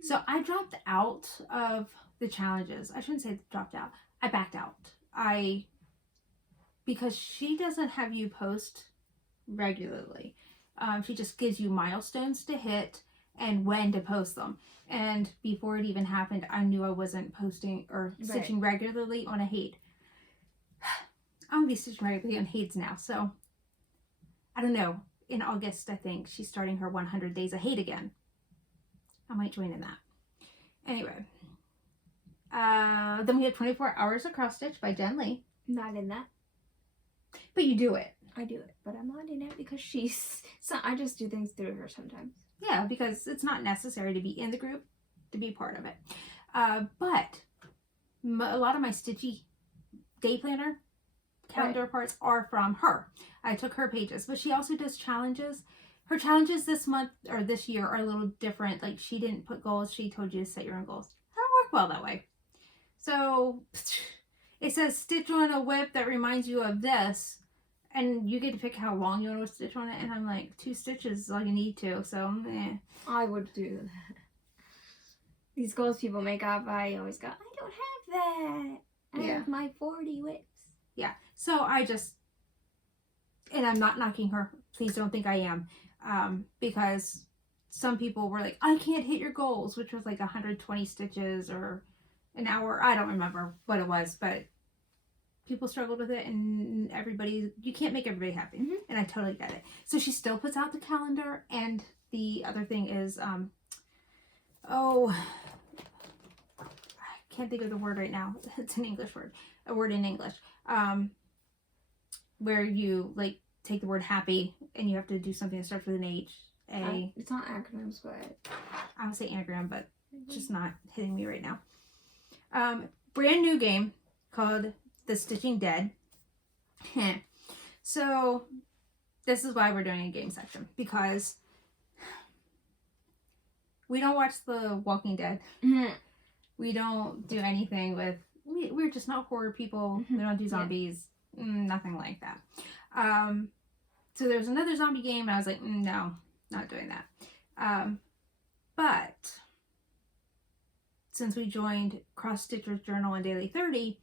So I dropped out of the challenges. I shouldn't say dropped out. I backed out. Because she doesn't have you post regularly. She just gives you milestones to hit and when to post them. And before it even happened, I knew I wasn't posting or stitching regularly on a HAED. I'm going to be stitching regularly on HAEDs now. So, I don't know. In August, I think, she's starting her 100 days of HAED again. I might join in that. Anyway. Then we have 24 Hours of Cross Stitch by Jen Lee. Not in that. But you do it. I do it, but I'm not in it because I just do things through her sometimes. Yeah, because it's not necessary to be in the group to be part of it. But a lot of my stitchy day planner calendar parts are from her. I took her pages, but she also does challenges. Her challenges this month or this year are a little different. Like, she didn't put goals. She told you to set your own goals. That don't work well that way. So it says stitch on a whip that reminds you of this. And you get to pick how long you want to stitch on it. And I'm like, 2 stitches is all you need to. So, I would do that. These goals people make up, I always go, I don't have that. I have my 40 whips. Yeah. So and I'm not knocking her. Please don't think I am. Because some people were like, I can't hit your goals, which was like 120 stitches or an hour. I don't remember what it was, but people struggled with it, and you can't make everybody happy. And I totally get it. So she still puts out the calendar, and the other thing is, I can't think of the word right now. It's an English word, a word in English, where you like take the word happy, and you have to do something that starts with an H. It's not acronyms, but I would say anagram, but it's just not hitting me right now. Brand new game called The Stitching Dead. So this is why we're doing a game section, because we don't watch The Walking Dead. We don't do anything with, we're just not horror people. We don't do zombies, nothing like that. So there's another zombie game, and I was like, no, not doing that. But since we joined Cross Stitchers Journal and Daily 30,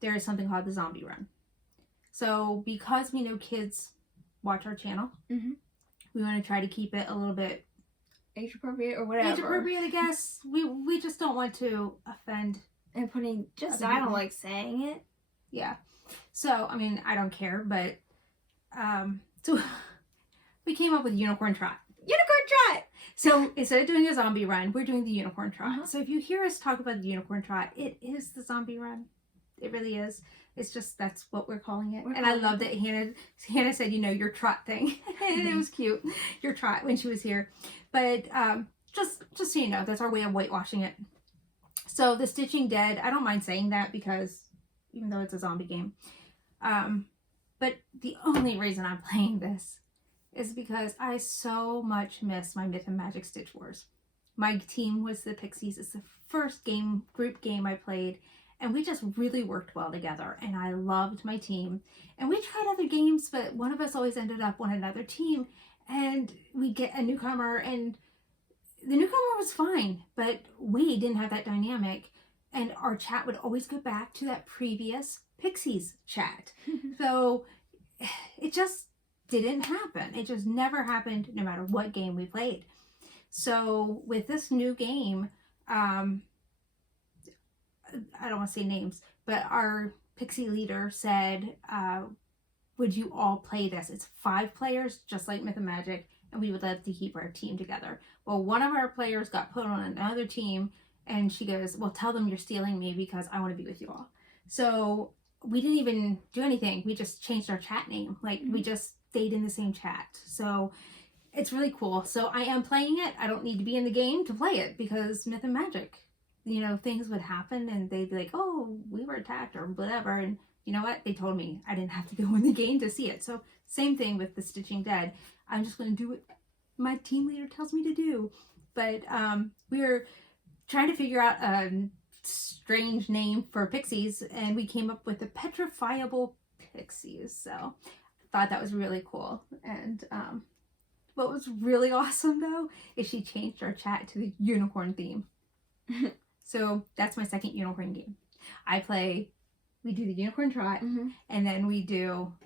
there is something called the Zombie Run. So because we know kids watch our channel, we want to try to keep it a little bit age appropriate or whatever. Age appropriate, I guess. We just don't want to offend. And putting just, I don't like saying it. Yeah. So, I mean, I don't care, but, so we came up with Unicorn Trot. Unicorn Trot! So instead of doing a zombie run, we're doing the Unicorn Trot. So if you hear us talk about the Unicorn Trot, it is the zombie run. It really is. It's just, that's what we're calling it. And I love that Hannah said, your trot thing. And it was cute. Your trot when she was here. But just so you know, that's our way of whitewashing it. So the Stitching Dead, I don't mind saying that because even though it's a zombie game. But the only reason I'm playing this is because I so much miss my Myth and Magic Stitch Wars. My team was the Pixies. It's the first group game I played. And we just really worked well together, and I loved my team. And we tried other games, but one of us always ended up on another team, and we'd get a newcomer, and the newcomer was fine, but we didn't have that dynamic, and our chat would always go back to that previous Pixies chat. So it just didn't happen. It just never happened no matter what game we played. So with this new game, I don't want to say names, but our Pixie leader said, would you all play this? It's 5 players, just like Myth and Magic, and we would love to keep our team together. Well, one of our players got put on another team, and she goes, well, tell them you're stealing me because I want to be with you all. So we didn't even do anything. We just changed our chat name. Like we just stayed in the same chat. So it's really cool. So I am playing it. I don't need to be in the game to play it because Myth and Magic, you know, things would happen and they'd be like, oh, we were attacked or whatever. And you know what? They told me I didn't have to go in the game to see it. So same thing with the Stitching Dead. I'm just going to do what my team leader tells me to do. But we were trying to figure out a strange name for pixies, and we came up with the petrifiable pixies. So I thought that was really cool. And what was really awesome though is she changed our chat to the unicorn theme. So that's my second unicorn game. We do the unicorn trot, and then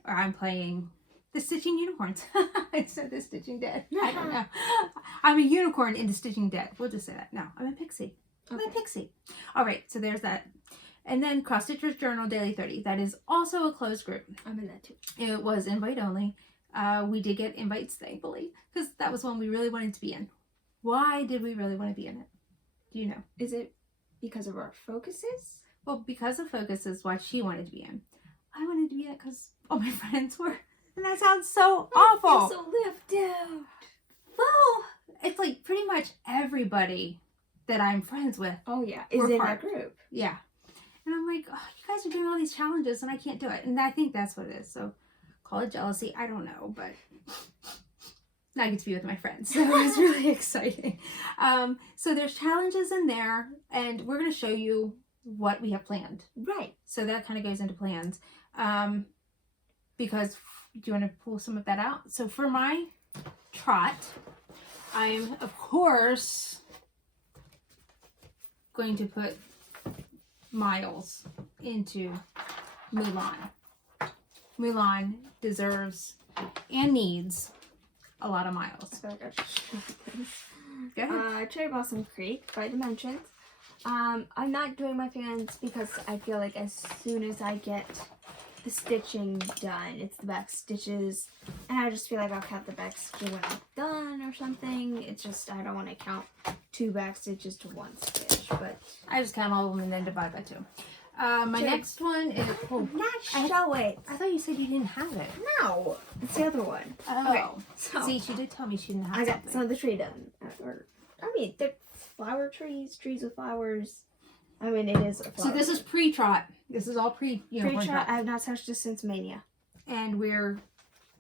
I'm playing the Stitching Unicorns. Instead of the Stitching Dead. I don't know. I'm a unicorn into Stitching Dead. We'll just say that. No, I'm a pixie. I'm a pixie. All right, so there's that. And then Cross Stitchers Journal Daily 30. That is also a closed group. I'm in that too. It was invite only. We did get invites, thankfully, because that was one we really wanted to be in. Why did we really want to be in it? Do you know? Is it because of our focuses? Well, because of focus is why she wanted to be in. I wanted to be in it because all my friends were. And that sounds so awful. I feel so left out. Well, it's like pretty much everybody that I'm friends with. Oh yeah, is in that group. Yeah. And I'm like, oh, you guys are doing all these challenges and I can't do it. And I think that's what it is. So call it jealousy. I don't know, but I get to be with my friends. So it's really exciting. So there's challenges in there and we're going to show you what we have planned. Right. So that kind of goes into plans. Because do you want to pull some of that out? So for my trot, I'm of course going to put miles into Mulan. Mulan deserves and needs a lot of miles. I feel like I should show this. Go ahead. Cherry Blossom Creek by Dimensions. I'm not doing my fans because I feel like as soon as I get the stitching done, it's the back stitches, and I just feel like I'll count the back stitches when I'm done or something. It's just I don't want to count 2 back stitches to 1 stitch, but I just count all of them and then divide by 2. My next one is show it. I thought you said you didn't have it. No, it's the other one. Oh, Okay, so see, she did tell me she didn't have I got something. some of the tree done. They're flower trees with flowers. I mean, it is a flower. So this is pre-trot. This is all pre-unicorn pre-trot. trot. I have not touched this since Mania. And we're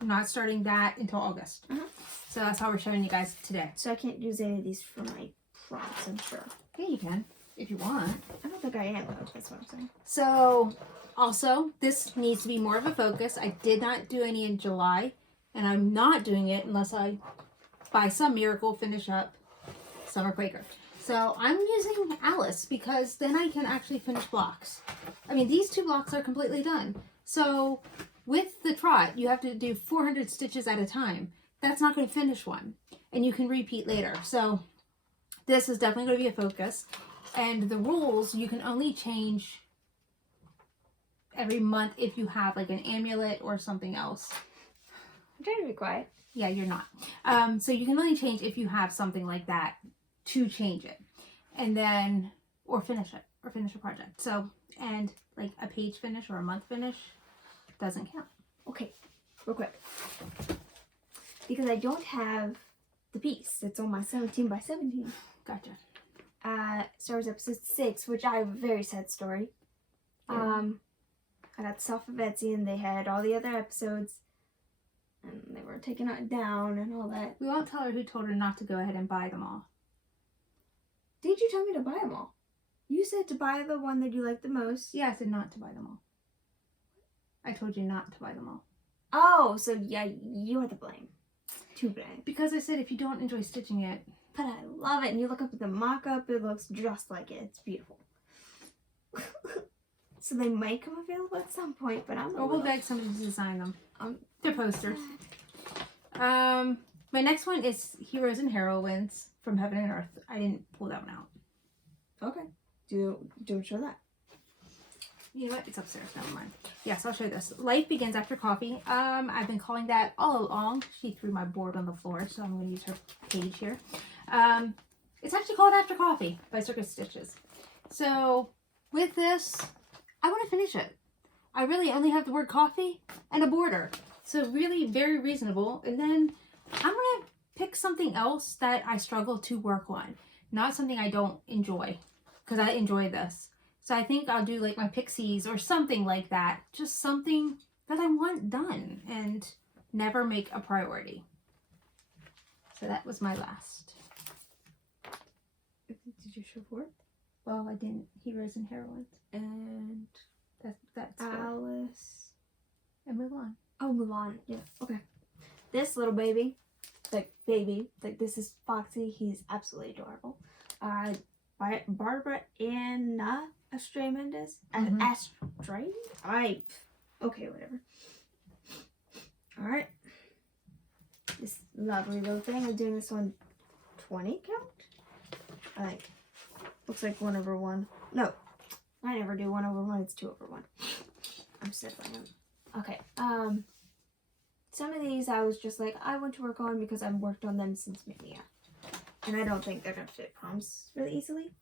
not starting that until August. So that's how we're showing you guys today. So I can't use any of these for my prompts, I'm sure. Yeah, you can, if you want. I don't think I am, though. That's what I'm saying. So, also, this needs to be more of a focus. I did not do any in July, and I'm not doing it unless I, by some miracle, finish up Summer Quaker. So I'm using Alice because then I can actually finish blocks. I mean, these 2 blocks are completely done. So with the trot, you have to do 400 stitches at a time. That's not going to finish one. And you can repeat later. So this is definitely going to be a focus. And the rules, you can only change every month if you have like an amulet or something else. I'm trying to be quiet. Yeah, you're not. So you can only change if you have something like that to change it. And then, or finish a project. So, and like a page finish or a month finish doesn't count. Okay, real quick. Because I don't have the piece. It's on my 17 by 17. Gotcha. Star Wars Episode 6, which I have a very sad story. Yeah. I got this off of Etsy and they had all the other episodes. And they were taking it down and all that. We won't tell her who told her not to go ahead and buy them all. Did you tell me to buy them all? You said to buy the one that you like the most. Yeah, I said not to buy them all. I told you not to buy them all. Oh, so yeah, you're the blame. To blame. Because I said if you don't enjoy stitching it. But I love it. And you look up at the mock-up, it looks just like it. It's beautiful. So they might come available at some point, but I'm Or we'll beg somebody to design them. Um, They're posters. My next one is Heroes and Heroines from Heaven and Earth. I didn't pull that one out. Okay. Do show that. You know what? It's upstairs. Never mind. Yes, I'll show you this. Life Begins After Coffee. I've been calling that all along. She threw my board on the floor, so I'm going to use her page here. It's actually called After Coffee by Circus Stitches. So with this, I want to finish it. I really only have the word coffee and a border. So really very reasonable. And then I'm going to pick something else that I struggle to work on. Not something I don't enjoy, because I enjoy this. So I think I'll do like my pixies or something like that. Just something that I want done and never make a priority. So that was my last. Did you show forth? Well, I didn't. Heroes and Heroines. And That's Alice. And Mulan. Oh, Mulan. Yeah. Okay. This little baby, like this is Foxy. He's absolutely adorable. By Barbara Anna Astray Mendez. Astray? Okay, whatever. All right. This lovely little thing. I'm doing this one 20 count. Looks like 1/1. No, I never do 1/1. It's 2/1. I'm stiffing them. Okay. Some of these I was just like, I want to work on because I've worked on them since Mania. And I don't think they're going to fit prompts really easily.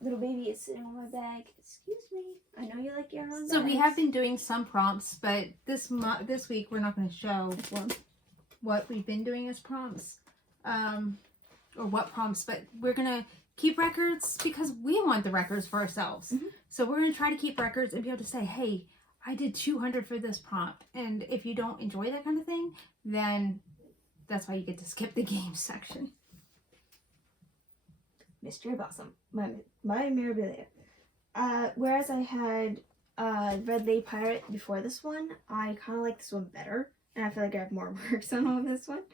Little baby is sitting on my bag. Excuse me. I know you like your own So we bags. have been doing some prompts, but this week we're not going to show what we've been doing as prompts. Or what prompts, but we're going to keep records because we want the records for ourselves. Mm-hmm. So we're going to try to keep records and be able to say, hey, I did 200 for this prompt. And if you don't enjoy that kind of thing, then that's why you get to skip the game section. Mystery Blossom. My Mirabilia. Whereas I had Red Lady Pirate before this one, I kind of like this one better. And I feel like I have more marks on this one.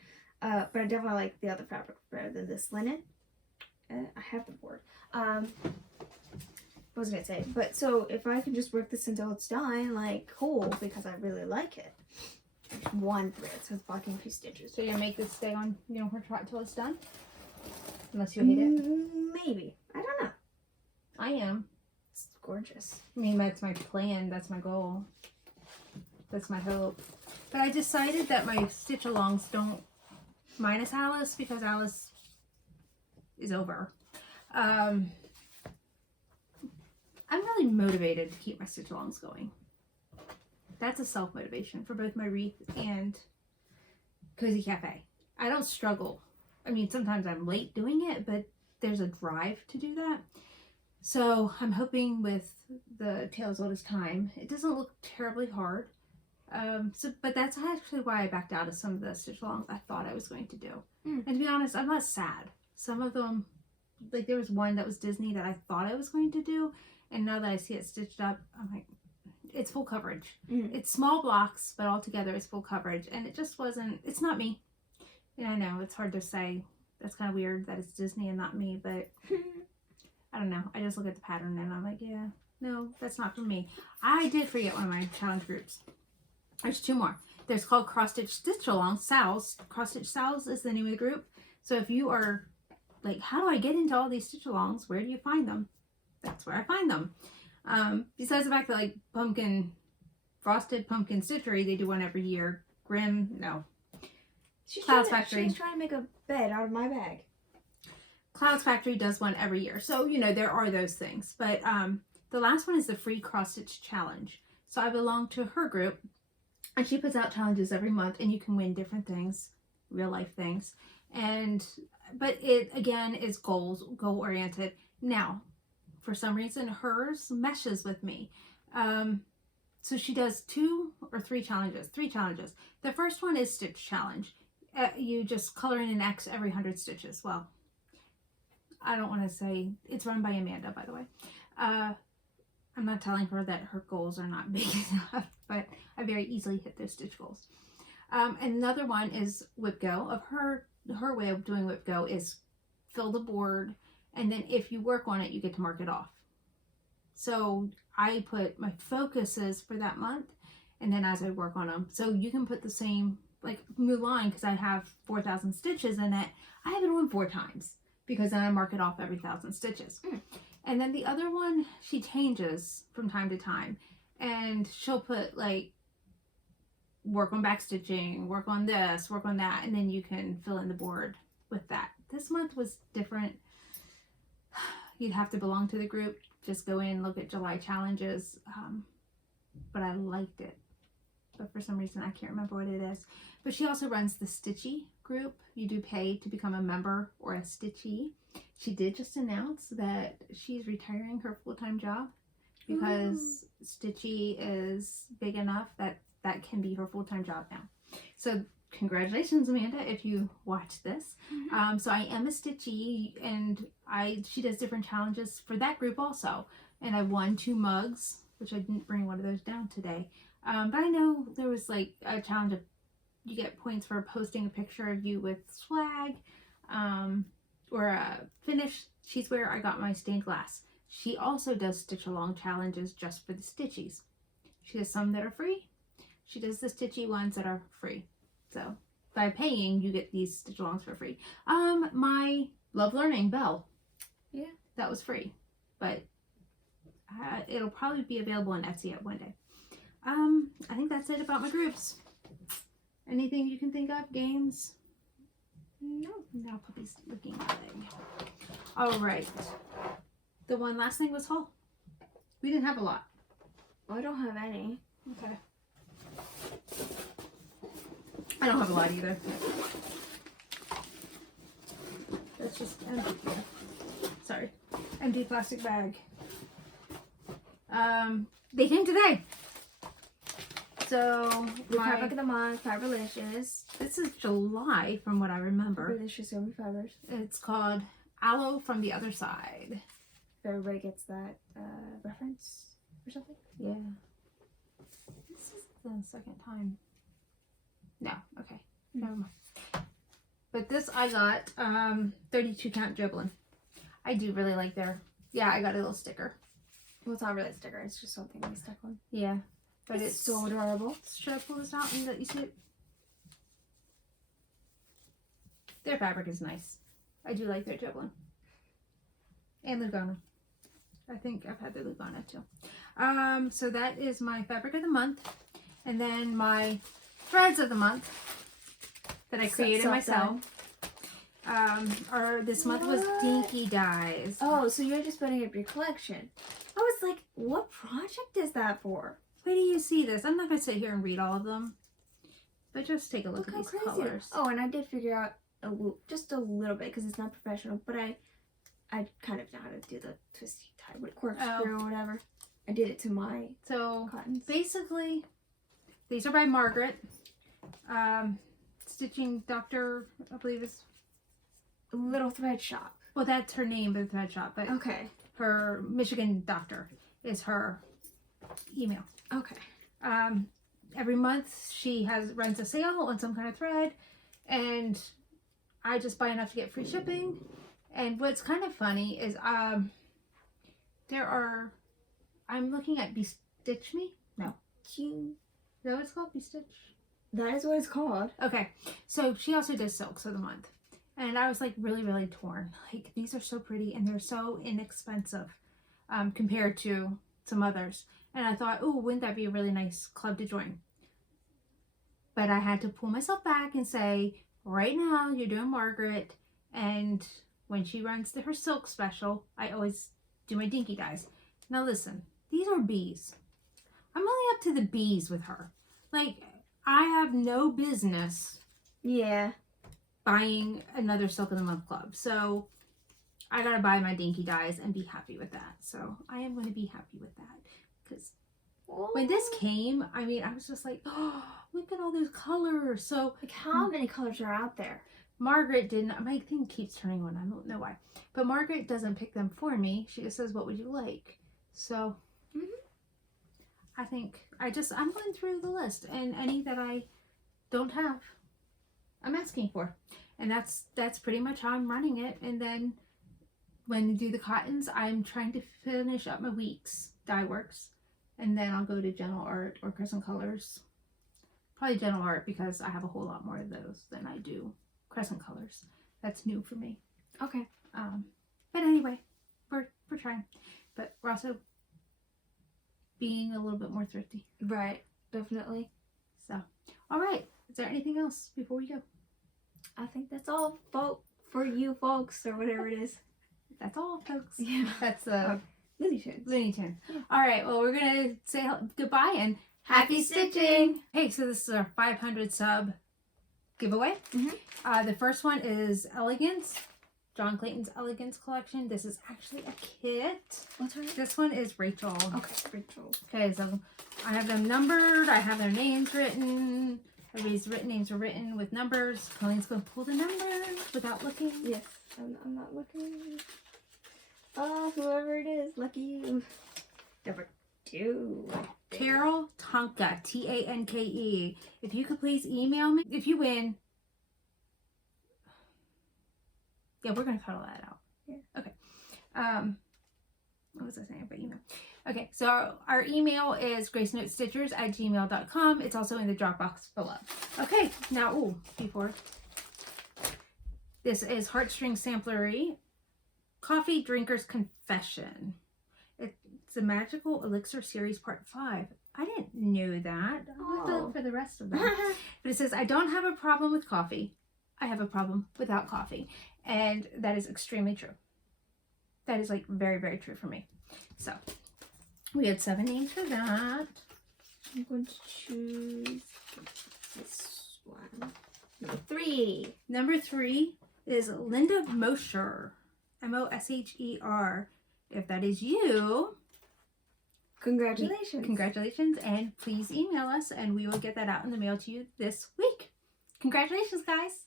But I definitely like the other fabric better than this linen. I have the board. What was I gonna say? But so if I can just work this until it's done, like cool, because I really like it. One thread, so it's blocking a few stitches. So you're gonna make this stay on her trot until it's done? Unless you hate it? Maybe. I don't know. I am. It's gorgeous. I mean, that's my plan. That's my goal. That's my hope. But I decided that my stitch alongs don't minus Alice because Alice is over. I'm really motivated to keep my stitch alongs going. That's a self-motivation for both my wreath and Cozy Cafe. I don't struggle. I mean, sometimes I'm late doing it, but there's a drive to do that. So I'm hoping with the Tales Old as Time, it doesn't look terribly hard. But that's actually why I backed out of some of the stitch alongs I thought I was going to do. And to be honest, I'm not sad. Some of them, like there was one that was Disney that I thought I was going to do, and now that I see it stitched up, I'm like, it's full coverage. It's small blocks, but altogether it's full coverage, and it just wasn't, it's not me. And I know it's hard to say. That's kind of weird that it's Disney and not me, but I don't know. I just look at the pattern and I'm like, yeah, no, that's not for me. I did forget one of my challenge groups. There's two more. There's called Cross Stitch Stitch Along Sals. Cross Stitch Sals is the name of the group. So if you are like, how do I get into all these stitch alongs? Where do you find them? That's where I find them. Besides the fact that like Frosted Pumpkin Stitchery, they do one every year. Grimm, no. Clouds Factory. She's trying to make a bed out of my bag. Clouds Factory does one every year. So, there are those things. But the last one is the free cross stitch challenge. So I belong to her group, and she puts out challenges every month, and you can win different things, real life things. But it again is goal oriented. Now, for some reason, hers meshes with me. So she does 2 or 3 challenges. 3 challenges. The first one is stitch challenge. You just color in an X every 100 stitches. Well, I don't want to say, it's run by Amanda, by the way. I'm not telling her that her goals are not big enough, but I very easily hit those stitch goals. And another one is Whip Go. Of her way of doing Whip Go is fill the board, and then if you work on it, you get to mark it off. So I put my focuses for that month, and then as I work on them, so you can put the same, like Mulan, because I have 4,000 stitches in it, I have it on 4 times, because then I mark it off every 1,000 stitches. And then the other one, she changes from time to time, and she'll put like, work on back stitching, work on this, work on that, and then you can fill in the board with that. This month was different. You'd have to belong to the group just go in, look at July challenges. But I liked it. But for some reason, I can't remember what it is. But she also runs the Stitchy group. You do pay to become a member or a Stitchy. She did just announce that she's retiring her full-time job because Stitchy is big enough that that can be her full-time job now. So congratulations, Amanda, if you watch this. So I am a Stitchy, and she does different challenges for that group also. And I won 2 mugs, which I didn't bring one of those down today. But I know there was like a challenge of you get points for posting a picture of you with swag, or a finish. She's where I got my stained glass. She also does stitch along challenges just for the Stitchies. She does some that are free. She does the Stitchy ones that are free. So by paying, you get these stitch alongs for free. My Love Learning Bell. Yeah. That was free, but it'll probably be available on Etsy at one day. I think that's it about my groups. Anything you can think of? Games? No. Now Puppy's licking my leg. All right. The one last thing was haul. We didn't have a lot. I don't have any. Okay. I don't have a lot either. That's just empty. Sorry. Empty plastic bag. They came today. So The fabric of the month, Fiberlicious. This is July from what I remember. Fiberlicious Over Fibers. It's called Aloe from the Other Side. If everybody gets that reference or something. Yeah. This is the second time. No, okay. Never mind. But this I got 32 count dribbling. I do really like yeah, I got a little sticker. Well, it's not really a sticker, it's just something we stuck on. Yeah. But It's so adorable. Should I pull this out and let you see it? Their fabric is nice. I do like their dribbling. And Lugana. I think I've had the Lugana too. So that is my fabric of the month. And then my threads of the month that I created myself. This month was Dinky Dyes. Oh, so you're just putting up your collection. I was like, what project is that for? Where do you see this? I'm not going to sit here and read all of them. But just take a look at these colors. Oh, and I did figure out just a little bit because it's not professional, but I kind of know how to do the twisty tie with corkscrew or whatever. I did it to my cottons. Basically, these are by Margaret. Stitching Doctor, I believe is Little Thread Shop. Well, that's her name, the thread shop. But okay. Her Michigan Doctor is her email. Okay. Every month she runs a sale on some kind of thread, and I just buy enough to get free shipping. And what's kind of funny is I'm looking at Bestitch Me. No. Is that what it's called? Bestitch? That is what it's called. Okay. So she also does silks of the month. And I was like really, really torn. Like, these are so pretty and they're so inexpensive compared to some others. And I thought, oh, wouldn't that be a really nice club to join? But I had to pull myself back and say, right now you're doing Margaret, and when she runs her silk special, I always do my Dinky Dyes. Now listen, these are bees. I'm only up to the bees with her. Like, I have no business buying another Silk of the Month club. So I gotta buy my Dinky Dyes and be happy with that. So I am going to be happy with that. Because when this came, I mean, I was just like, oh, look at all those colors. So, like, how many colors are out there? Margaret didn't, my thing keeps turning on, I don't know why. But Margaret doesn't pick them for me. She just says, what would you like? So, I think I'm going through the list, and any that I don't have, I'm asking for. And that's pretty much how I'm running it. And then when you do the cottons, I'm trying to finish up my weeks, dye works. And then I'll go to Gentle Art or Crescent Colors. Probably Gentle Art because I have a whole lot more of those than I do Crescent Colors. That's new for me. Okay. But anyway, we're trying. But we're also being a little bit more thrifty. Right. Definitely. So, all right. Is there anything else before we go? I think that's all, for you folks, or whatever it is. That's all, folks. Yeah. That's Looney Tunes. Looney Tunes. Yeah. All right. Well, we're gonna say goodbye and happy stitching. Hey, so this is our 500 sub giveaway. The first one is Elegance, John Clayton's Elegance collection. This is actually a kit. What's her name? This one is Rachel. Okay, Rachel. Okay, so I have them numbered. I have their names written. Everybody's names are written with numbers. Colleen's gonna pull the numbers without looking. Yes, I'm not looking. Oh, whoever it is, lucky you. Number 2. Carol Tonka, Tanke. If you could please email me if you win. Yeah, we're gonna cut all that out. Yeah. Okay. What was I saying about email? Okay, so our email is GraceNotesStitchers@gmail.com. It's also in the Dropbox below. Okay, now, before. This is Heartstring Samplery Coffee Drinker's Confession. It's the Magical Elixir Series Part 5. I didn't know that. I'll have to look for the rest of them. But it says, I don't have a problem with coffee. I have a problem without coffee. And that is extremely true. That is like very, very true for me. So we had 7 names for that. I'm going to choose this one. Number 3. Number 3 is Linda Mosher. Mosher. If that is you, Congratulations. Congratulations, and please email us and we will get that out in the mail to you this week. Congratulations, guys.